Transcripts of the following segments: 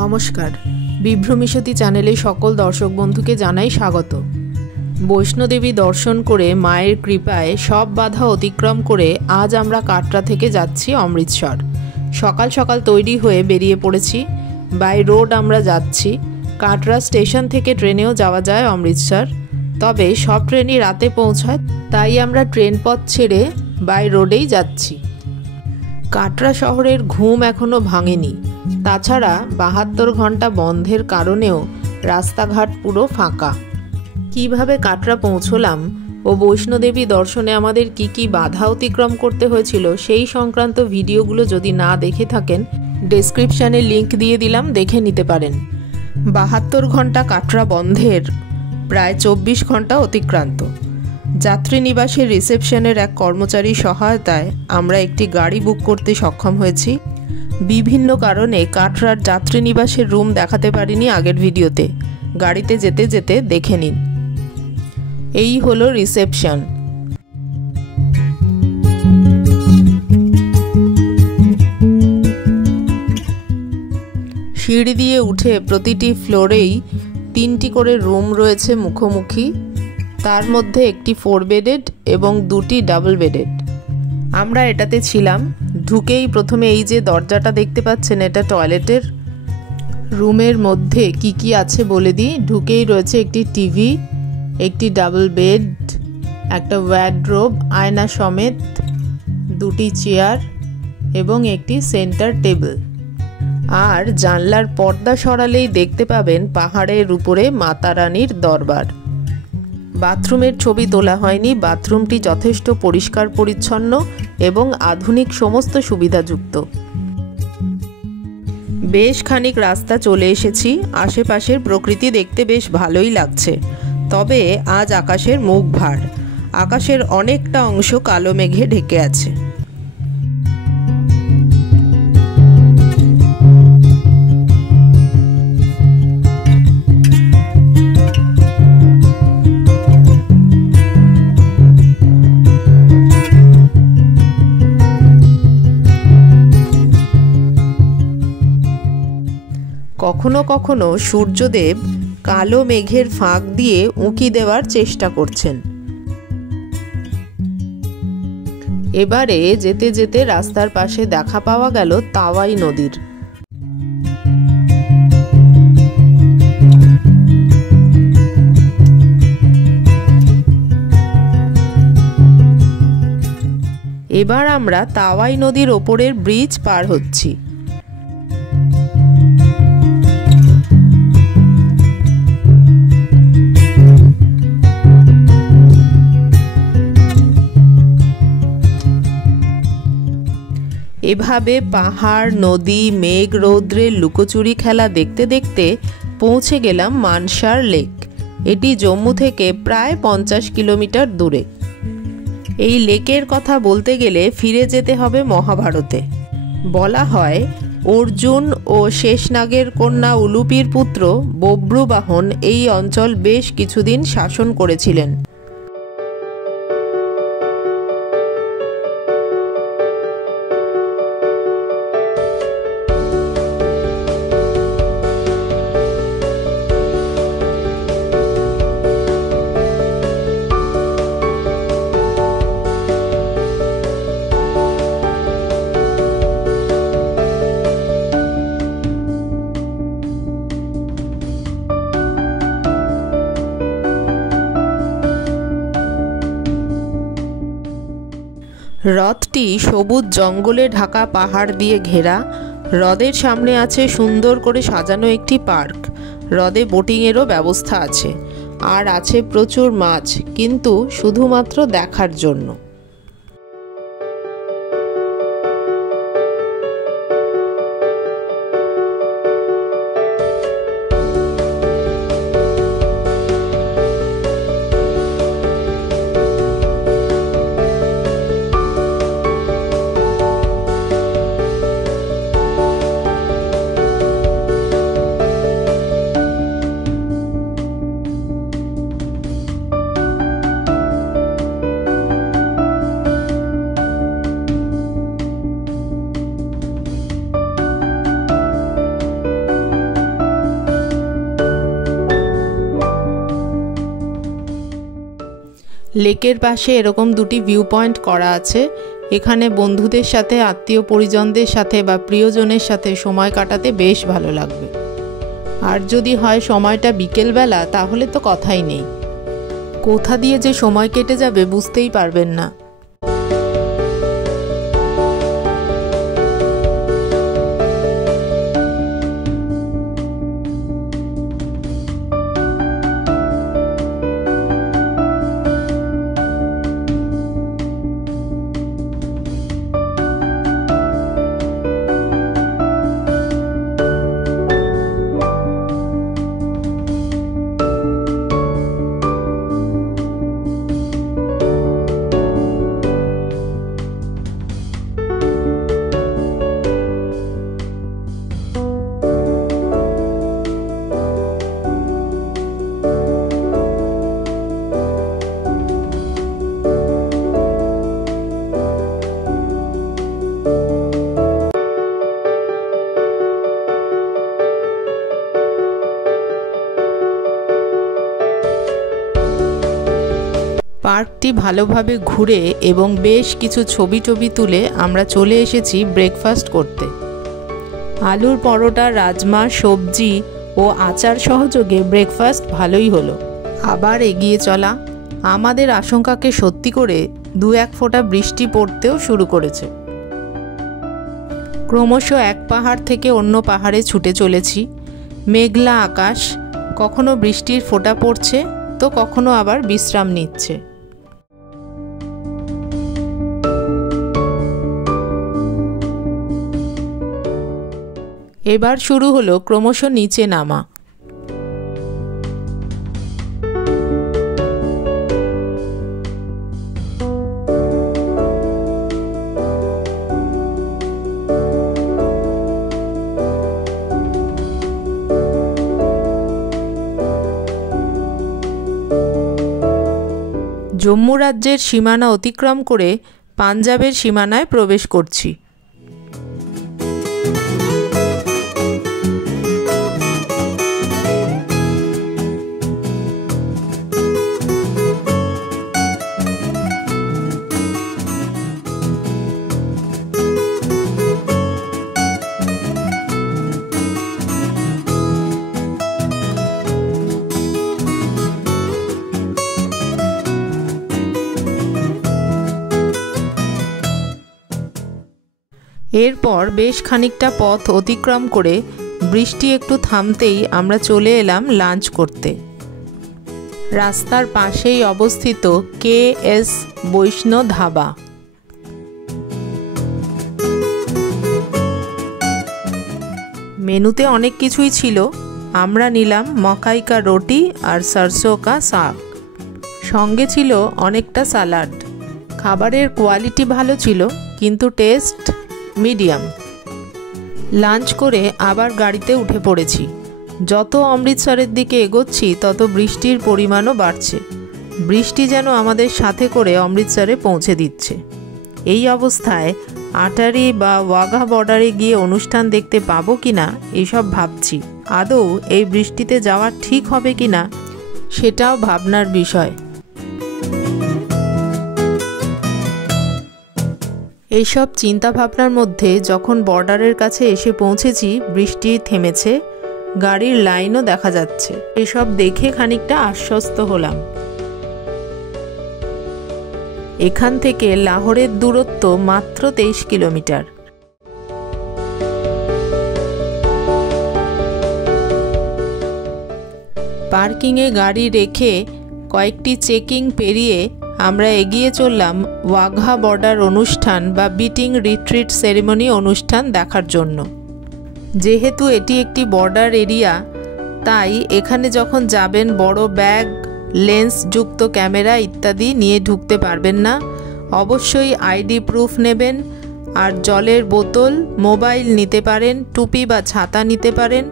নমস্কার, বিভ্রমিষ্যতি চ্যানেলে সকল দর্শক বন্ধুকে জানাই স্বাগত। বৈষ্ণোদেবী দর্শন করে মায়ের কৃপায় সব বাধা অতিক্রম করে আজ আমরা কাটরা থেকে যাচ্ছি অমৃতসর। সকাল সকাল তৈরি হয়ে বেরিয়ে পড়েছি। বাই রোড আমরা যাচ্ছি। কাটরা স্টেশন থেকে ট্রেনেও যাওয়া যায় অমৃতসর, তবে সব ট্রেনই রাতে পৌঁছায়, তাই আমরা ট্রেন পথ ছেড়ে বাই রোডেই যাচ্ছি। কাটরা শহরের ঘুম এখনও ভাঙেনি। তাছাড়া 72 ঘন্টা বন্ধের কারণেও রাস্তাঘাট পুরো ফাঁকা। কিভাবে কাটরা পৌঁছলাম ও বৈষ্ণোদেবী দর্শনে আমাদের কি কি বাধা অতিক্রম করতে হয়েছিল সেই সংক্রান্ত ভিডিওগুলো যদি না দেখে থাকেন, ডেসক্রিপশানে লিংক দিয়ে দিলাম, দেখে নিতে পারেন। 72 ঘন্টা কাটরা বন্ধের প্রায় 24 ঘন্টা অতিক্রান্ত। যাত্রী নিবাসের রিসেপশনের এক কর্মচারীর সহায়তায় আমরা একটি গাড়ি বুক করতে সক্ষম হয়েছি। বিভিন্ন কারণে কাটরার যাত্রী নিবাসের রুম দেখাতে পারিনি আগের ভিডিওতে, গাড়িতে যেতে যেতে দেখে নিন। এই হলো রিসেপশন। সিঁড়ি দিয়ে উঠে প্রতিটি ফ্লোরেই 3টি করে রুম রয়েছে মুখোমুখি, তার মধ্যে একটি 4 বেডেড এবং 2টি ডাবল বেডেড। আমরা এটাতে ছিলাম। ঢুকেই প্রথমে এই যে দরজাটা দেখতে পাচ্ছেন, এটা টয়লেটের। রুমের মধ্যে কি কি আছে বলে দিই। ঢুকেই রয়েছে একটি টিভি, একটি ডাবল বেড, একটা ওয়ার্ডরোব আয়না সমেত, 2টি চেয়ার এবং একটি সেন্টার টেবিল। আর জানলার পর্দা সরালেই দেখতে পাবেন পাহাড়ের উপরে মাতা রানীর দরবার। বাথরুমের ছবি তোলা হয়নি। বাথরুমটি যথেষ্ট পরিষ্কার পরিচ্ছন্ন এবং আধুনিক সমস্ত সুবিধাযুক্ত। বেশ খানিক রাস্তা চলে এসেছি। আশেপাশের প্রকৃতি দেখতে বেশ ভালোই লাগছে, তবে আজ আকাশের মুখ ভার। আকাশের অনেকটা অংশ কালো মেঘে ঢেকে আছে। কখনো কখনো সূর্যদেব কালো মেঘের ফাঁক দিয়ে উঁকি দেওয়ার চেষ্টা করছেন। এবারে যেতে যেতে রাস্তার পাশে দেখা পাওয়া গেল তাওয়াই নদীর। এবার আমরা তাওয়াই নদীর ওপরের ব্রিজ পার হচ্ছি। এভাবে পাহাড়, নদী, মেঘ, রৌদ্রের লুকোচুরি খেলা দেখতে দেখতে পৌঁছে গেলাম মানসার লেক। এটি জম্মু থেকে প্রায় 50 কিলোমিটার দূরে। এই লেকের কথা বলতে গেলে ফিরে যেতে হবে মহাভারতে। বলা হয় অর্জুন ও শেষনাগের কন্যা উলুপির পুত্র বব্রুবাহন এই অঞ্চল বেশ কিছুদিন শাসন করেছিলেন। হ্রদটি সবুজ জঙ্গলে ঢাকা পাহাড় দিয়ে ঘেরা। হ্রদের সামনে আছে সুন্দর করে সাজানো একটি পার্ক। হ্রদে বোটিংয়েরও ব্যবস্থা আছে, আর আছে প্রচুর মাছ, কিন্তু শুধুমাত্র দেখার জন্য। লেকের পাশে এরকম দুটি ভিউ পয়েন্ট করা আছে। এখানে বন্ধুদের সাথে, আত্মীয় পরিজনদের সাথে বা প্রিয়জনের সাথে সময় কাটাতে বেশ ভালো লাগবে। আর যদি হয় সময়টা বিকেলবেলা, তাহলে তো কথাই নেই। কোথা দিয়ে যে সময় কেটে যাবে বুঝতেই পারবেন না। পার্কটি ভালোভাবে ঘুরে এবং বেশ কিছু ছবি তুলে আমরা চলে এসেছি ব্রেকফাস্ট করতে। আলুর পরোটা, রাজমা, সবজি ও আচার সহযোগে ব্রেকফাস্ট ভালোই হলো। আবার এগিয়ে চলা। আমাদের আশঙ্কাকে সত্যি করে 2-1 ফোঁটা বৃষ্টি পড়তেও শুরু করেছে। ক্রমশ এক পাহাড় থেকে অন্য পাহাড়ে ছুটে চলেছি। মেঘলা আকাশ, কখনো বৃষ্টির ফোঁটা পড়ছে তো কখনো আবার বিশ্রাম নিচ্ছে। এবার শুরু হলো ক্রমশ নিচে নামা। জম্মু রাজ্যের সীমানা অতিক্রম করে পাঞ্জাবের সীমানায় প্রবেশ করছি। এরপর বেশ খানিকটা পথ অতিক্রম করে বৃষ্টি একটু থামতেই আমরা চলে এলাম লাঞ্চ করতে। রাস্তার পাশেই অবস্থিত KS বৈষ্ণো ধাবা। মেনুতে অনেক কিছুই ছিল। আমরা নিলাম মকাই কা রুটি আর সরসো কা শাক, সঙ্গে ছিল অনেকটা সালাড। খাবারের কোয়ালিটি ভালো ছিল, কিন্তু টেস্ট মিডিয়াম। লাঞ্চ করে আবার গাড়িতে উঠে পড়েছি। যত অমৃতসরের দিকে এগোচ্ছি তত বৃষ্টির পরিমাণও বাড়ছে। বৃষ্টি যেন আমাদের সাথে করে অমৃতসরে পৌঁছে দিচ্ছে। এই অবস্থায় আটারি বা ওয়াঘা বর্ডারে গিয়ে অনুষ্ঠান দেখতে পাবো কিনা এইসব ভাবছি। আদৌ এই বৃষ্টিতে যাওয়া ঠিক হবে কিনা সেটাও ভাবনার বিষয়। এইসব চিন্তা ভাবনার মধ্যে যখন বর্ডারের কাছে এসে পৌঁছেছি, বৃষ্টি থেমেছে, গাড়ির লাইনও দেখা যাচ্ছে। এসব দেখে খানিকটা আশ্বস্ত হলাম। এখান থেকে লাহোরের দূরত্ব মাত্র 23 কিলোমিটার। পার্কিংয়ে গাড়ি রেখে কয়েকটি চেকিং পেরিয়ে আমরা এগিয়ে চললাম ওয়াঘা বর্ডার অনুষ্ঠান বা বিটিং রিট্রিট সেরেমনি অনুষ্ঠান দেখার জন্য। যেহেতু এটি একটি বর্ডার এরিয়া, তাই এখানে যখন যাবেন বড় ব্যাগ, লেন্স যুক্ত ক্যামেরা ইত্যাদি নিয়ে ঢুকতে পারবেন না। অবশ্যই আইডি প্রুফ নেবেন, আর জলের বোতল, মোবাইল নিতে পারেন, টুপি বা ছাতা নিতে পারেন,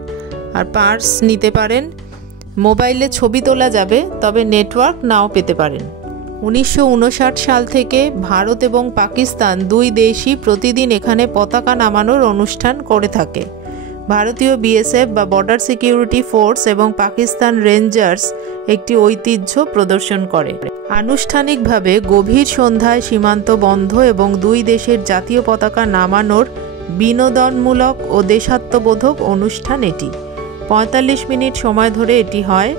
আর পার্স নিতে পারেন। মোবাইলে ছবি তোলা যাবে, তবে নেটওয়ার্ক নাও পেতে পারেন। 1959 সাল থেকে ভারত এবং পাকিস্তান দুই দেশই প্রতিদিন এখানে পতাকা নামানোর অনুষ্ঠান করে থাকে। ভারতীয় BSF বা বর্ডার সিকিউরিটি ফোর্স এবং পাকিস্তান রেঞ্জার্স একটি ঐতিহ্য প্রদর্শন করে। আনুষ্ঠানিকভাবে গভীর সন্ধ্যায় সীমান্ত বন্ধ এবং দুই দেশের জাতীয় পতাকা নামানোর বিনোদনমূলক ও দেশাত্মবোধক অনুষ্ঠান এটি। ৪৫ মিনিট সময় ধরে এটি হয়।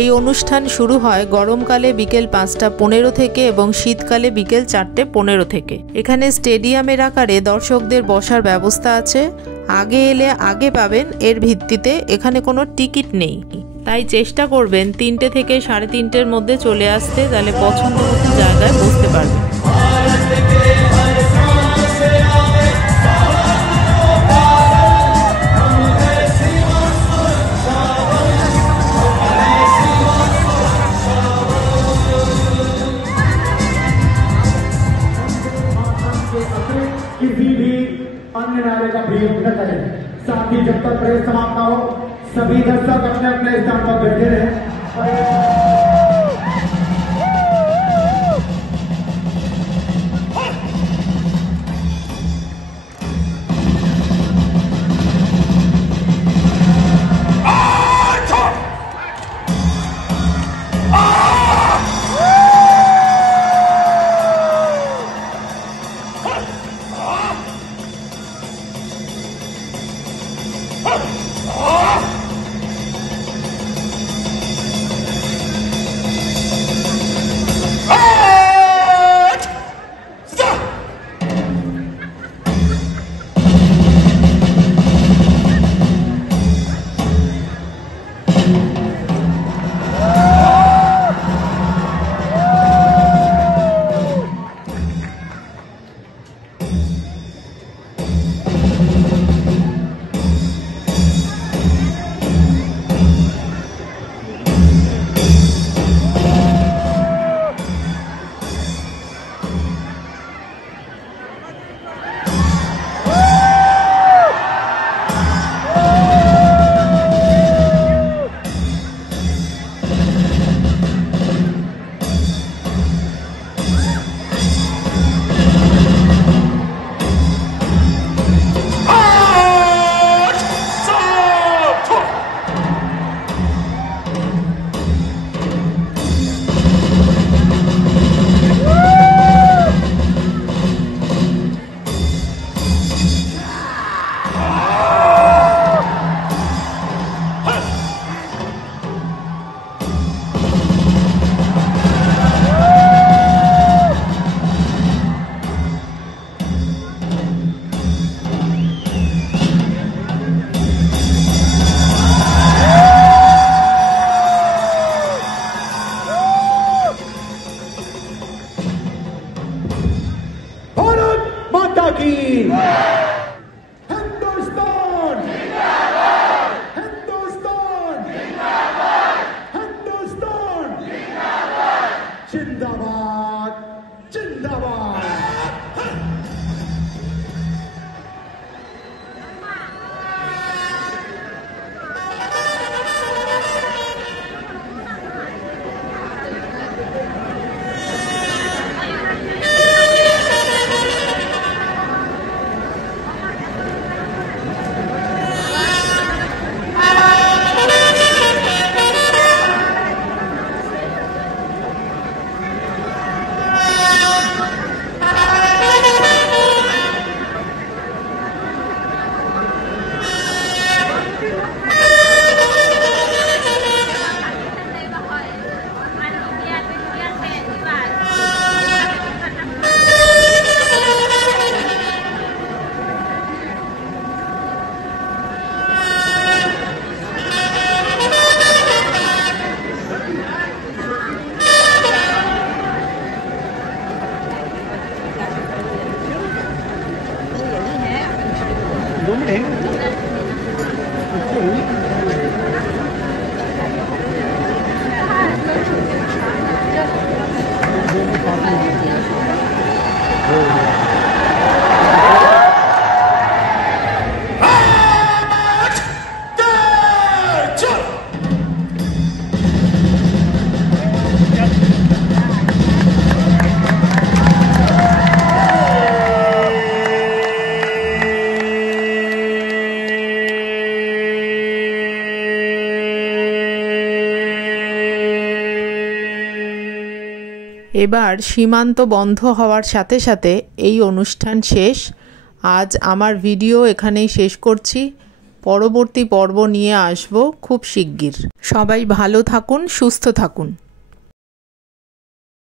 এই অনুষ্ঠান শুরু হয় গরমকালে বিকেল ৫টা ১৫ থেকে এবং শীতকালে বিকেল ৪টে ১৫ থেকে। এখানে স্টেডিয়ামের আকারে দর্শকদের বসার ব্যবস্থা আছে। আগে এলে আগে পাবেন, এর ভিত্তিতে এখানে কোনো টিকিট নেই। তাই চেষ্টা করবেন ৩টে থেকে ৩:৩০-এর মধ্যে চলে আসতে, তাহলে পছন্দ মতো জায়গায় বসতে পারবেন। किसी भी अन्य नारे का प्रयोग न करें। साथ ही जब तक रेस समाप्त न हो सभी दर्शक अपने अपने स्थान पर बैठे रहें। এবার সীমান্ত বন্ধ হওয়ার সাথে সাথে এই অনুষ্ঠান শেষ। আজ আমার ভিডিও এখানেই শেষ করছি। পরবর্তী পর্ব নিয়ে আসব খুব শিগগির। সবাই ভালো থাকুন, সুস্থ থাকুন।